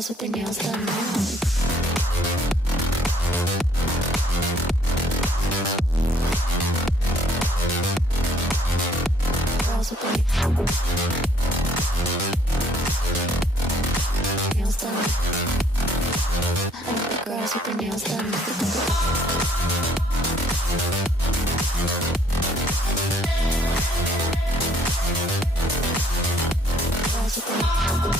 girls with their nails done now. Girls with their nails done. I like the girls with their nails done. Girls with their nails done.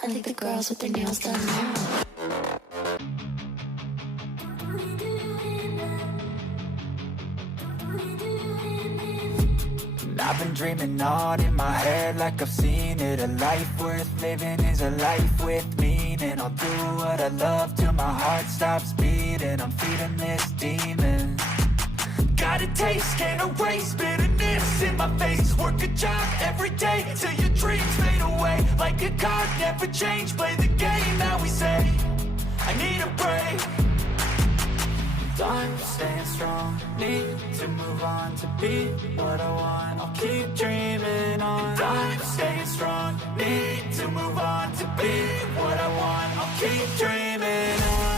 I like the girls with their nails done. Girls with their nails done now. I've been dreaming on in my head like I've seen it. A life worth living is a life with meaning. I'll do what I love till my heart stops beating. I'm feeding this demon. Got a taste, can't erase bitterness in my face. Work a job every day till your dreams fade away. Like a card, never change, play the game that we say. I need a break. I'm staying strong, need to move on to be what I want. I'll keep dreaming on. I'm staying strong, need to move on to be what I want. I'll keep dreaming on.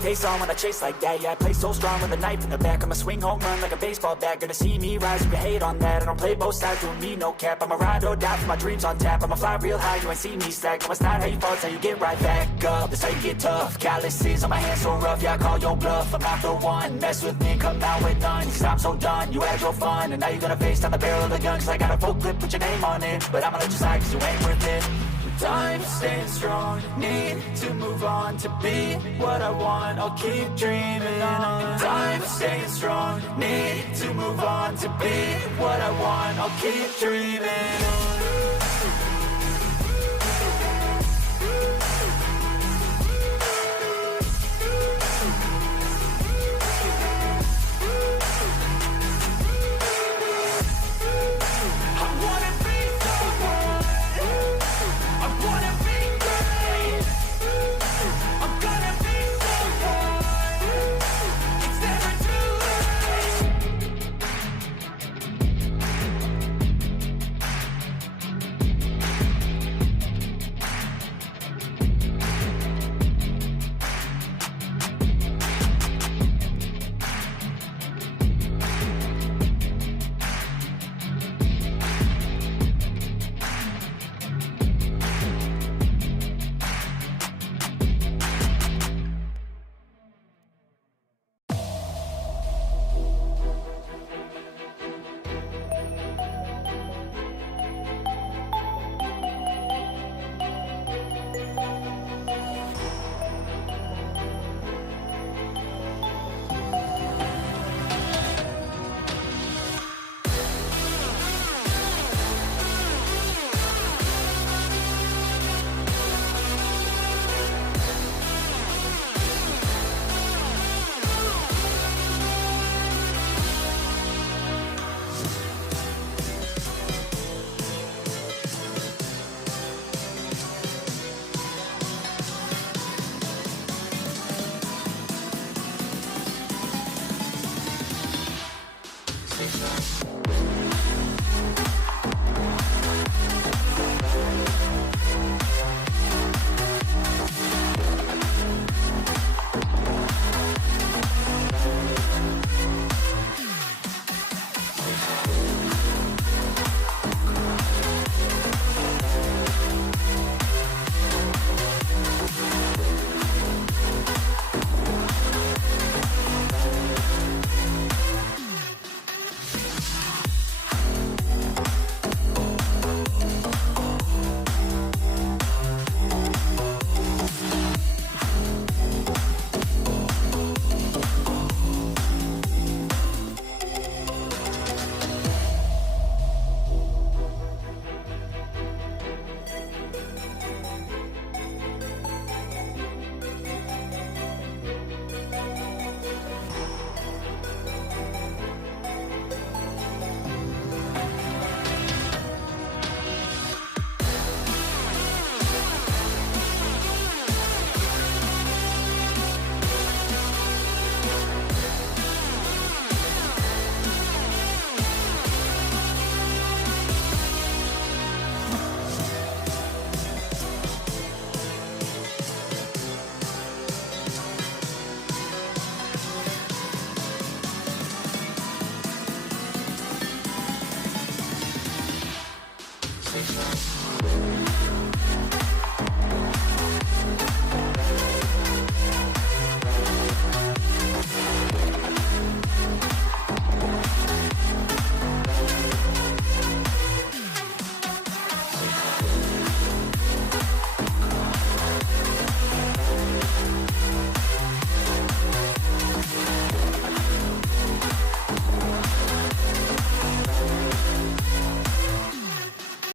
Face on when I chase like that. Yeah, I play so strong with a knife in the back. I'ma swing home run like a baseball bat. Gonna see me rise, you can hate on that. I don't play both sides, doing me no cap. I'ma ride or die for my dreams on tap. I'ma fly real high, you ain't see me slack. No, it's not how you fall, it's how you get right back up. That's how you get tough. Calluses on my hands so rough, yeah, I call your bluff. I'm not the one, mess with me, come out with none. Cause I'm so done, you had your fun. And now you're gonna face down the barrel of the gun. Cause I got a full clip, put your name on it. But I'ma let you slide cause you ain't worth it. I'm staying strong, need to move on to be what I want. I'll keep dreaming on. I'm staying strong, need to move on to be what I want. I'll keep dreaming on. Explosivo.